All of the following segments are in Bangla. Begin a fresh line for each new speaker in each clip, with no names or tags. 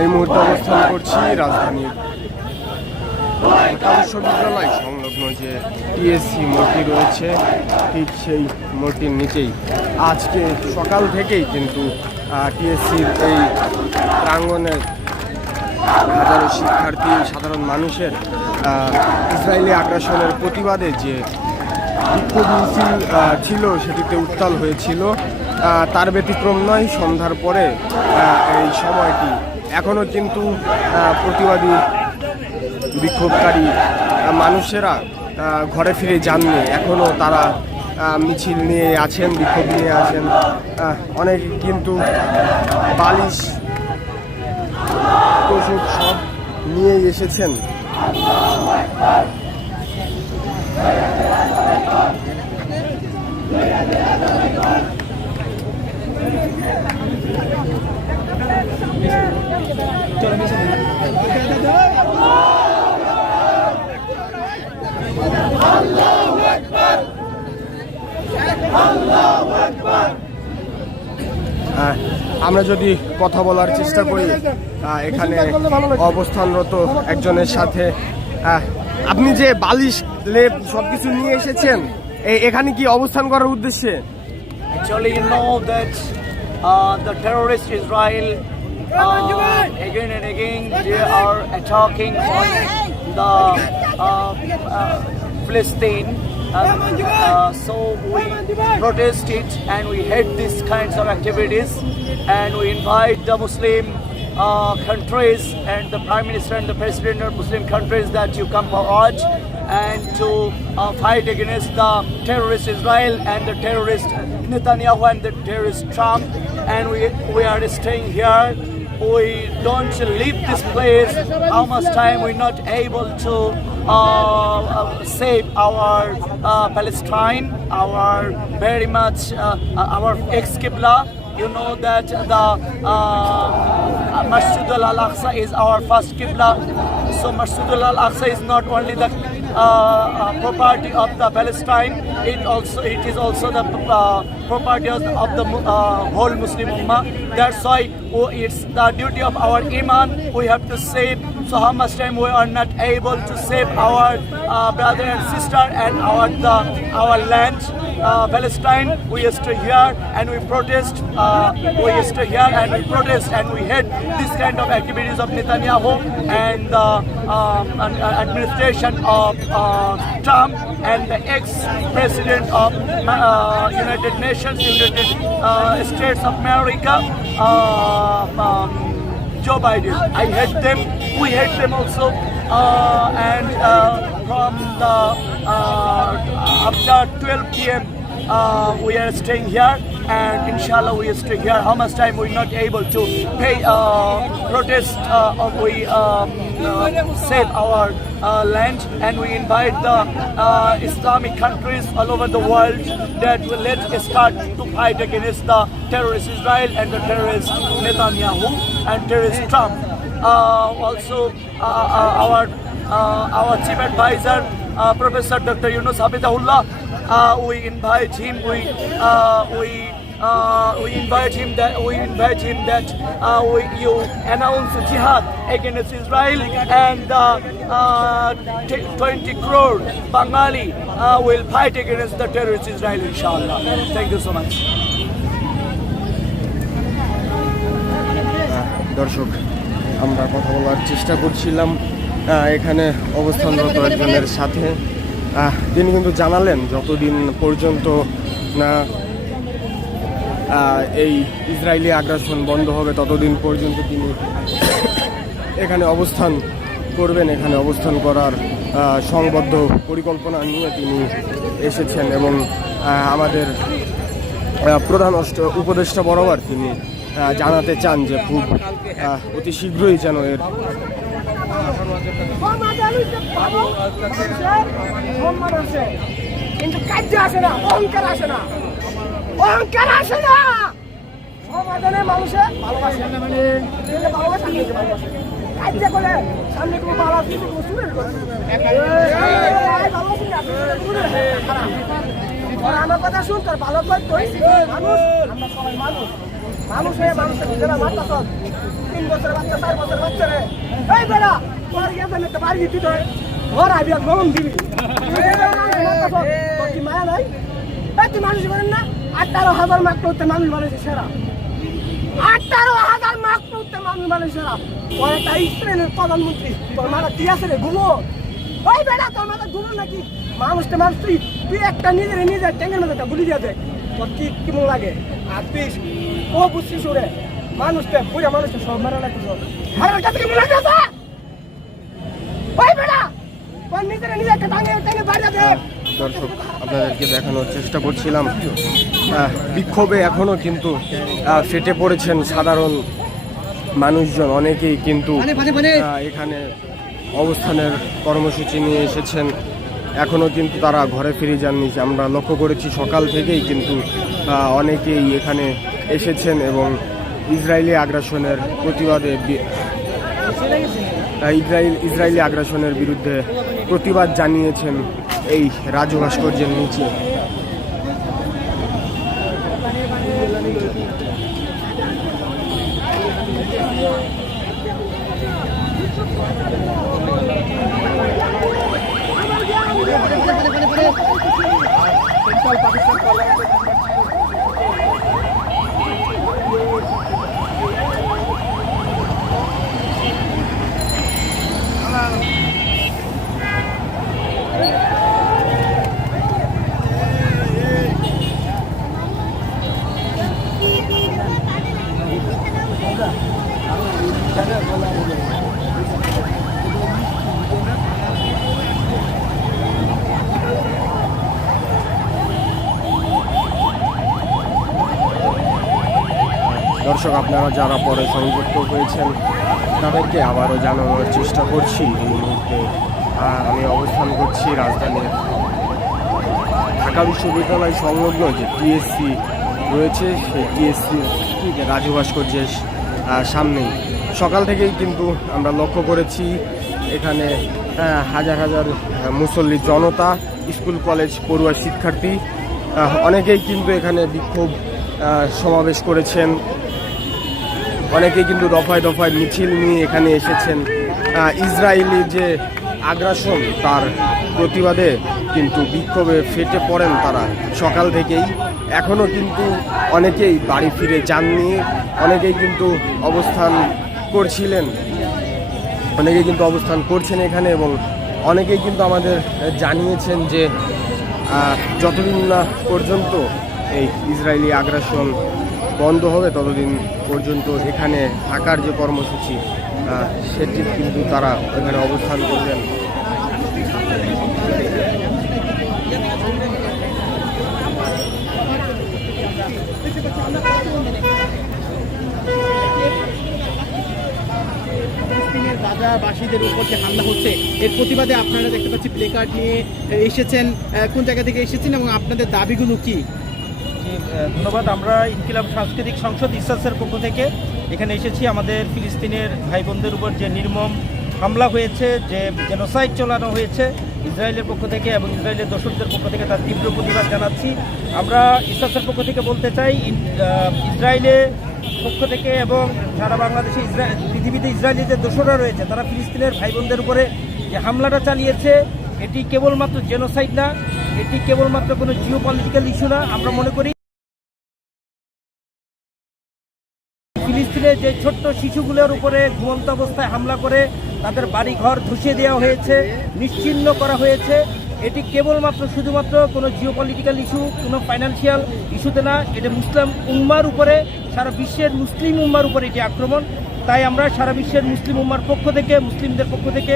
এই মুহূর্তে অবস্থান করছি রাজধানীর বিশ্ববিদ্যালয় সংলগ্ন যে টিএসসি মোড়টি রয়েছে, ঠিক সেই মোড়টির নিচেই। আজকে সকাল থেকেই কিন্তু টিএসসির এই প্রাঙ্গণের হাজারো শিক্ষার্থী, সাধারণ মানুষের ইসরায়েলি আগ্রাসনের প্রতিবাদে যে বিক্ষোভ মিছিল ছিল, সেটিতে উত্তাল হয়েছিল। তার ব্যতিক্রম নয়, সন্ধ্যার পরে এই সময়টি এখনও কিন্তু প্রতিবাদী বিক্ষোভকারী মানুষেরা ঘরে ফিরে যাননি। এখনও তারা মিছিল নিয়ে আছেন, বিক্ষোভ নিয়ে আছেন। অনেকে কিন্তু বালিশ সব নিয়ে এসেছেন। আমরা যদি কথা বলার চেষ্টা করি এখানে অবস্থানরত একজনের সাথে আপনি যে বালিশ লেপ সবকিছু নিয়ে এসেছেন এখানে কি অবস্থান করার উদ্দেশ্যে?
Actually, you know that uh, the terrorist Israel uh, again and again they are attacking on the uh, uh, Palestine. Um, uh, so we protest it and we hate these kinds of activities and we invite the Muslim uh, countries and the Prime Minister and the President of Muslim countries that you come forward and to uh, fight against the terrorist Israel and the terrorist Netanyahu and the terrorist Trump. And we, we are staying here. We don't leave this place. How much time we're not able to uh, uh, save our uh, Palestine, our very much uh, our ex-Qibla. You know that the uh, Masjid al-Aqsa is our first Qibla. So Masjid al-Aqsa is not only the uh, uh, property of the Palestine, it also it is also the uh, property of the, uh, whole Muslim Ummah. That's why oh, it's the duty of our Iman. We have to save. So how much time we are not able to save our uh, brother and sister and our the, our land, uh, Palestine. We stay here and we protest. Uh, we stay here and we protest and we hate this kind of activities of Netanyahu and the um, an- an administration of uh, Trump and the ex-president of uh, United Nations, United uh, States of America. Uh, um, Joe Biden. I hate them. We hate them also. Uh, and uh, from the uh, after 12 p.m. Uh, we are staying here, and inshallah we staying here. How much time we're not able to pay uh, protest? Uh, or we um, uh, save our uh, land, and we invite the uh, Islamic countries all over the world that will let start to fight against the terrorist Israel and the terrorist Netanyahu and terrorist Trump. Uh, also, uh, our our chief advisor, Professor Dr. Yunus Habibullah, uh, we invite him. We uh, we. Uh, we invite him that we invite him that uh, we, you announce jihad against Israel and uh, uh, 20 crore Bengali uh, will fight against the terrorist Israel inshallah. Thank you so much.
দর্শক আমরা কথা বলার চেষ্টা করছিলাম এখানে অবস্থানরত একজনের সাথে। তিনি কিন্তু জানালেন যতদিন পর্যন্ত না এই ইসরায়েলি আগ্রাসন বন্ধ হবে, ততদিন পর্যন্ত তিনি এখানে অবস্থান করবেন, এখানে অবস্থান করার সংবদ্ধ পরিকল্পনা নিয়ে তিনি এসেছেন এবং আমাদের প্রধান অষ্ট- উপদেষ্টা বরাবর তিনি জানাতে চান যে খুব অতি শীঘ্রই যেন এর
সম্মান আছে কিন্তু কার্য আসে না অহংকার আসে না অহংকার আসে না সমাধানে মানুষে ভালোবাসে ভালোবাসা কার্য করে সামনে কোনো ভালো আছে কোনো চুরের করে আমার কথা শুন তোর ভালো করতে মানুষ, আমরা সবাই মানুষ। মানুষ তিন বছরের বাচ্চা, চার বছরের বাচ্চা রে। তো ঘর দিবি। মায়া মানুষ না? হাজার মানুষ সেরা। হাজার মানুষ একটা প্রধানমন্ত্রী, তোর কি আছে রে বেড়া, তোর মাথা নাকি? মানুষটা মানুষ তুই তুই একটা নিজের নিজের ট্যাঙ্গের মধ্যে গুলি দিয়ে দেখ তোর কি কেমন লাগে? ও বুঝছিস ওরে? মানুষটা পুরা মানুষটা সব মারা লাগছে মারার কাছে কেমন লাগে ওই বেড়া তোর নিজের নিজে একটা টাঙ্গে টাঙ্গে বাইরে দেখ
দর্শক আপনাদেরকে দেখানোর চেষ্টা করছিলাম। বিক্ষোভে এখনও কিন্তু ফেটে পড়েছেন সাধারণ মানুষজন। অনেকেই কিন্তু এখানে অবস্থানের কর্মসূচি নিয়ে এসেছেন। এখনও কিন্তু তারা ঘরে ফিরে যাননি। আমরা লক্ষ্য করেছি সকাল থেকেই কিন্তু অনেকেই এখানে এসেছেন এবং ইসরায়েলি আগ্রাসনের প্রতিবাদে ইসরায়েল, ইসরায়েলি আগ্রাসনের বিরুদ্ধে প্রতিবাদ জানিয়েছেন এই রাজু ভাস্কর্যের নিচে। দর্শক, আপনারা যারা পরে সংযুক্ত হয়েছেন, তাদেরকে আবারও জানানোর চেষ্টা করছি এই মুহূর্তে। আমি অবস্থান করছি রাজধানীর ঢাকা বিশ্ববিদ্যালয় সংলগ্ন যে টিএসসি রয়েছে, সেই টিএসসি ঠিক রাজু ভাস্কর্যের সামনেই। সকাল থেকেই কিন্তু আমরা লক্ষ্য করেছি এখানে হাজার হাজার মুসল্লি জনতা, স্কুল, কলেজ, পড়ুয়া শিক্ষার্থী অনেকেই কিন্তু এখানে বিক্ষোভ সমাবেশ করেছেন। অনেকেই কিন্তু দফায় দফায় মিছিল নিয়ে এখানে এসেছেন। ইসরায়েলি যে আগ্রাসন, তার প্রতিবাদে কিন্তু বিক্ষোভে ফেটে পড়েন তারা। সকাল থেকেই এখনও কিন্তু অনেকেই বাড়ি ফিরে যাননি। অনেকেই কিন্তু অবস্থান করছিলেন। অনেকেই কিন্তু অবস্থান করছেন এখানে এবং অনেকেই কিন্তু আমাদের জানিয়েছেন যে যতদিন না পর্যন্ত এই ইসরায়েলি আগ্রাসন বন্ধ হবে, ততদিন পর্যন্ত এখানে থাকার যে কর্মসূচি সেটি কিন্তু তারা এখানে অবস্থান করবেন।
ফিলিস্তিনের গাজাবাসীদের উপর যে হামলা হচ্ছে, এর প্রতিবাদে আপনারা দেখতে পাচ্ছি প্লে কার্ড নিয়ে এসেছেন। কোন জায়গা থেকে এসেছেন এবং আপনাদের দাবিগুলো কি?
ধন্যবাদ। আমরা ইনকিলাব সাংস্কৃতিক সংসদ ইসাসের পক্ষ থেকে এখানে এসেছি। আমাদের ফিলিস্তিনের ভাই বোনদের উপর যে নির্মম হামলা হয়েছে, যে জেনোসাইড চালানো হয়েছে ইসরায়েলের পক্ষ থেকে এবং ইসরায়েলের দর্শকদের পক্ষ থেকে তার তীব্র প্রতিবাদ জানাচ্ছি। আমরা ইসাসের পক্ষ থেকে বলতে চাই ইসরায়েলের পক্ষ থেকে এবং সারা বাংলাদেশে ইসরায়েল পৃথিবীতে ইসরায়েলি যে দোষরা রয়েছে, তারা ফিলিস্তিনের ভাই বোনদের উপরে যে হামলাটা চালিয়েছে, এটি কেবলমাত্র জেনোসাইড না, এটি কেবলমাত্র কোনো জিও পলিটিক্যাল ইস্যু না, আমরা মনে করি ফিলিস্তিনের যে ছোট্ট শিশুগুলোর উপরে ঘুমন্ত অবস্থায় হামলা করে তাদের বাড়ি ঘর ধসিয়ে দেওয়া হয়েছে নিশ্চিহ্ন করা হয়েছে। এটি কেবলমাত্র শুধুমাত্র কোনো জিও পলিটিক্যাল ইস্যু কোনো ফাইন্যান্সিয়াল ইস্যুতে না, এটা মুসলিম উম্মার উপরে, সারা বিশ্বের মুসলিম উম্মার উপরে এটি আক্রমণ। তাই আমরা সারা বিশ্বের মুসলিম উম্মার পক্ষ থেকে, মুসলিমদের পক্ষ থেকে,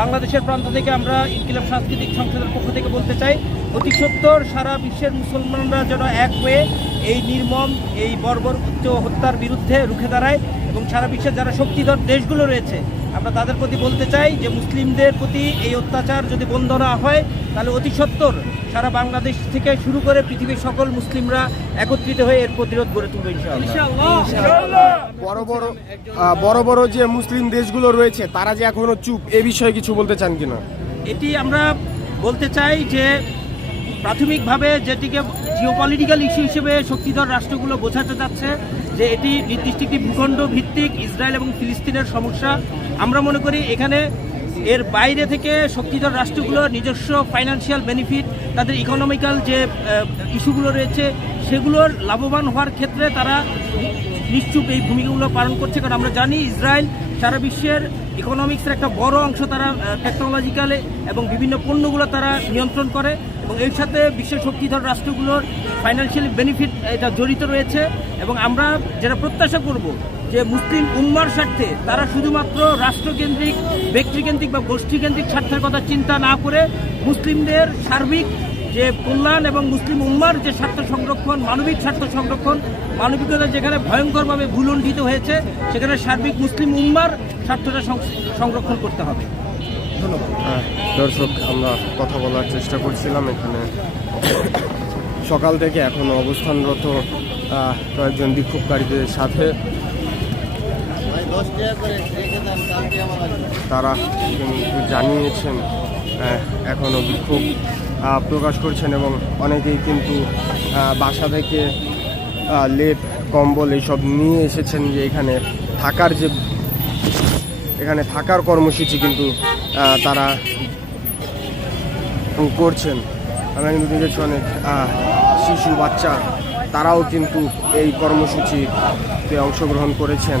বাংলাদেশের প্রান্ত থেকে আমরা ইনকিলাব সাংস্কৃতিক সংসদের পক্ষ থেকে বলতে চাই, অতি সত্তর সারা বিশ্বের মুসলমানরা যেন এক হয়ে এই নির্মম, এই বর্বর উচ্চ হত্যার বিরুদ্ধে রুখে দাঁড়ায় এবং সারা বিশ্বের যারা শক্তিধর দেশগুলো রয়েছে আমরা তাদের প্রতি বলতে চাই যে মুসলিমদের প্রতি এই অত্যাচার যদি বন্ধ না হয় তাহলে অতি সত্তর সারা বাংলাদেশ থেকে শুরু করে পৃথিবীর সকল মুসলিমরা একত্রিত হয়ে এর প্রতিরোধ গড়ে তুলবে ইনশাআল্লাহ।
বড় বড় বড় বড় যে মুসলিম দেশগুলো রয়েছে তারা যে এখনও চুপ এ বিষয়ে কিছু বলতে চান কিনা?
এটি আমরা বলতে চাই যে প্রাথমিকভাবে যেটিকে জিওপলিটিক্যাল ইস্যু হিসেবে শক্তিধর রাষ্ট্রগুলো বোঝাতে চাচ্ছে যে এটি নির্দিষ্ট একটি ভূখণ্ড ভিত্তিক ইসরায়েল এবং ফিলিস্তিনের সমস্যা। আমরা মনে করি এখানে এর বাইরে থেকে শক্তিধর রাষ্ট্রগুলো নিজস্ব ফাইন্যান্সিয়াল বেনিফিট তাদের ইকোনমিক্যাল যে ইস্যুগুলো রয়েছে, সেগুলোর লাভবান হওয়ার ক্ষেত্রে তারা নিশ্চুপ এই ভূমিকাগুলো পালন করছে। কারণ আমরা জানি ইসরায়েল সারা বিশ্বের ইকোনমিক্সের একটা বড় অংশ তারা টেকনোলজিক্যালে এবং বিভিন্ন পণ্যগুলো তারা নিয়ন্ত্রণ করে এবং এর সাথে বিশ্বের শক্তিধর রাষ্ট্রগুলোর ফাইন্যান্সিয়ালি বেনিফিট এটা জড়িত রয়েছে। এবং আমরা যেটা প্রত্যাশা করব যে মুসলিম উম্মার স্বার্থে তারা শুধুমাত্র রাষ্ট্রকেন্দ্রিক ব্যক্তিকেন্দ্রিক বা গোষ্ঠীকেন্দ্রিক স্বার্থের কথা চিন্তা না করে মুসলিমদের সার্বিক যে কল্যাণ এবং মুসলিম উম্মার যে স্বার্থ সংরক্ষণ মানবিক স্বার্থ সংরক্ষণ মানবিকতা যেখানে ভয়ঙ্করভাবে ভুলণ্ঠিত হয়েছে সেখানে সার্বিক মুসলিম উম্মার স্বার্থটা সংরক্ষণ করতে হবে। ধন্যবাদ।
আহ, দর্শক আমরা কথা বলার চেষ্টা করছিলাম এখানে। সকাল থেকে এখনও অবস্থানরত কয়েকজন বিক্ষোভকারীদের সাথে তারা কিন্তু জানিয়েছেন আহ, এখনও বিক্ষোভ প্রকাশ করছেন এবং অনেকেই কিন্তু বাসা থেকে লেপ কম্বল এইসব নিয়ে এসেছেন যে এখানে থাকার যে এখানে থাকার কর্মসূচি কিন্তু তারা করছেন। আমরা কিন্তু দেখেছি অনেক শিশু বাচ্চা তারাও কিন্তু এই কর্মসূচিতে অংশগ্রহণ করেছেন।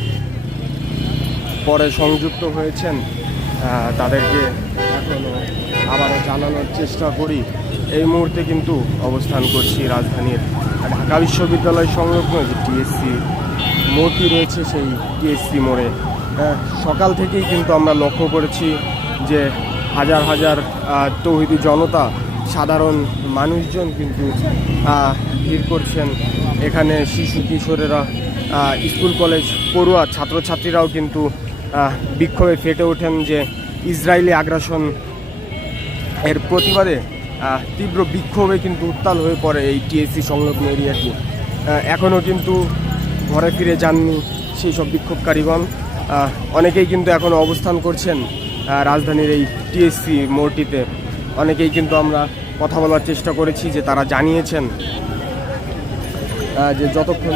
পরে সংযুক্ত হয়েছেন তাদেরকে এখনও আবারও জানানোর চেষ্টা করি। এই মুহূর্তে কিন্তু অবস্থান করছি রাজধানীর ঢাকা বিশ্ববিদ্যালয় সংলগ্ন যে টিএসসি মোড়টি রয়েছে, সেই টিএসসি মোড়ে। সকাল থেকেই কিন্তু আমরা লক্ষ্য করেছি যে হাজার হাজার তৌহিদি জনতা, সাধারণ মানুষজন কিন্তু ভিড় করছেন। এখানে শিশু, কিশোরেরা স্কুল, কলেজ, পড়ুয়া, ছাত্রছাত্রীরাও কিন্তু বিক্ষোভে ফেটে ওঠেন যে ইসরায়েলি আগ্রাসন। এর প্রতিবাদে তীব্র বিক্ষোভে কিন্তু উত্তাল হয়ে পড়ে এই টিএসসি সংলগ্ন এরিয়াটি। এখনও কিন্তু ঘরে ফিরে যাননি সেই সব বিক্ষোভকারীগণ। অনেকেই কিন্তু এখনও অবস্থান করছেন রাজধানীর এই টিএসসি মোড়টিতে। অনেকেই কিন্তু আমরা কথা বলার চেষ্টা করেছি যে তারা জানিয়েছেন যে যতক্ষণ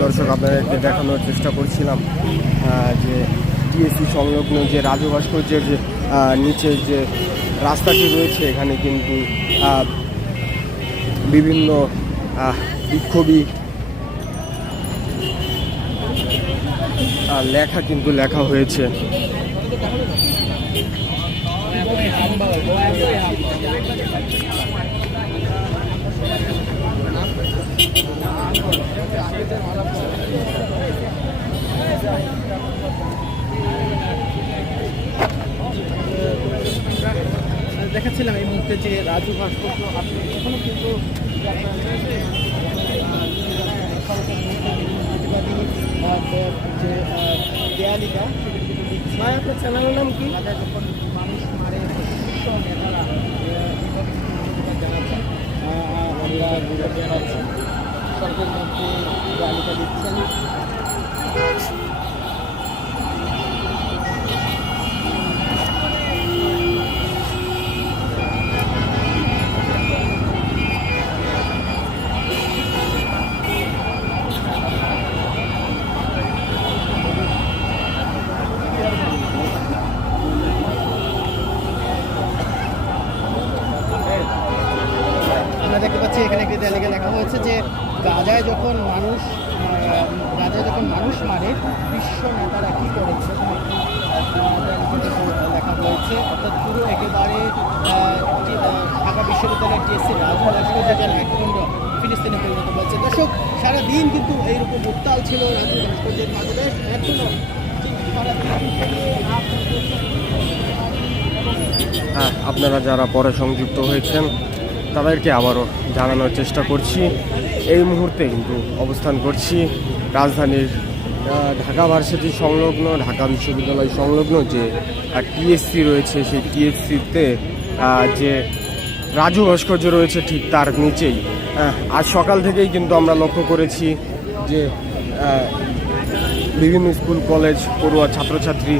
দর্শক আপনাদেরকে দেখানোর চেষ্টা করছিলাম যে টিএসসি সংলগ্ন যে রাজু ভাস্কর্যের যে নিচে যে রাস্তাটি রয়েছে, এখানে কিন্তু বিভিন্ন বিক্ষোভী লেখা কিন্তু লেখা হয়েছে।
দেখাচ্ছিলাম এই মুহূর্তে যে রাজু ভাস্কর্য আপনি এখনও কিন্তু যে দেখছি।
ভাই চ্যানেলের নাম কি
মানুষ মারে শীর্ষ নেতারা আহ, তরকারির মধ্যে যে দিচ্ছেন। আমরা দেখতে পাচ্ছি এখানে একটি দেয়ালিকে লেখা হয়েছে যে গাজায় যখন মানুষ মানে, গাজায় যখন মানুষ মারে, বিশ্ব নেতারা কী করেছে? লেখা রয়েছে অর্থাৎ পুরো একেবারে ঢাকা বিশ্ববিদ্যালয়ের টিএসসি রাজু রাজু যেখানে ফিলিস্তিনে পরিণত হয়েছে। দর্শক, সারাদিন কিন্তু এইরকম উত্তাল ছিল রাজু ভাস্কর্যের মাধ্যমে। এখনও
হ্যাঁ আপনারা যারা পরে সংযুক্ত হয়েছেন, তাদেরকে আবারও জানানোর চেষ্টা করছি। এই মুহূর্তে কিন্তু অবস্থান করছি রাজধানীর ঢাকা ভার্সিটি সংলগ্ন, ঢাকা বিশ্ববিদ্যালয় সংলগ্ন যে টিএসসি রয়েছে, সেই টিএসসিতে যে রাজু ভাস্কর্য রয়েছে ঠিক তার নিচেই। আজ সকাল থেকেই কিন্তু আমরা লক্ষ্য করেছি যে বিভিন্ন স্কুল, কলেজ, পড়ুয়া ছাত্রছাত্রী,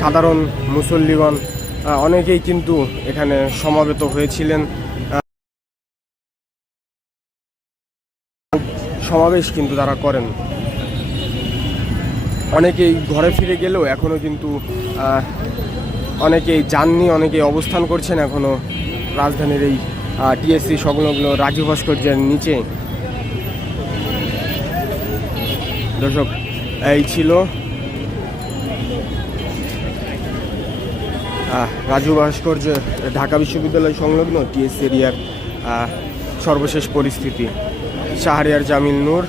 সাধারণ মুসল্লিগণ অনেকেই কিন্তু এখানে সমাবেত হয়েছিলেন। সমাবেশ কিন্তু তারা করেন। অনেকেই ঘরে ফিরে গেলেও এখনও কিন্তু অনেকেই যাননি, অনেকেই অবস্থান করছেন এখনও রাজধানীর এই টিএসসি সংলগ্ন রাজু ভাস্কর্যের নিচে। দর্শক, এই ছিল রাজু ভাস্কর্য ঢাকা বিশ্ববিদ্যালয় সংলগ্ন টিএস এরিয়ার সর্বশেষ পরিস্থিতি। শাহরিয়ার জামিল নূর।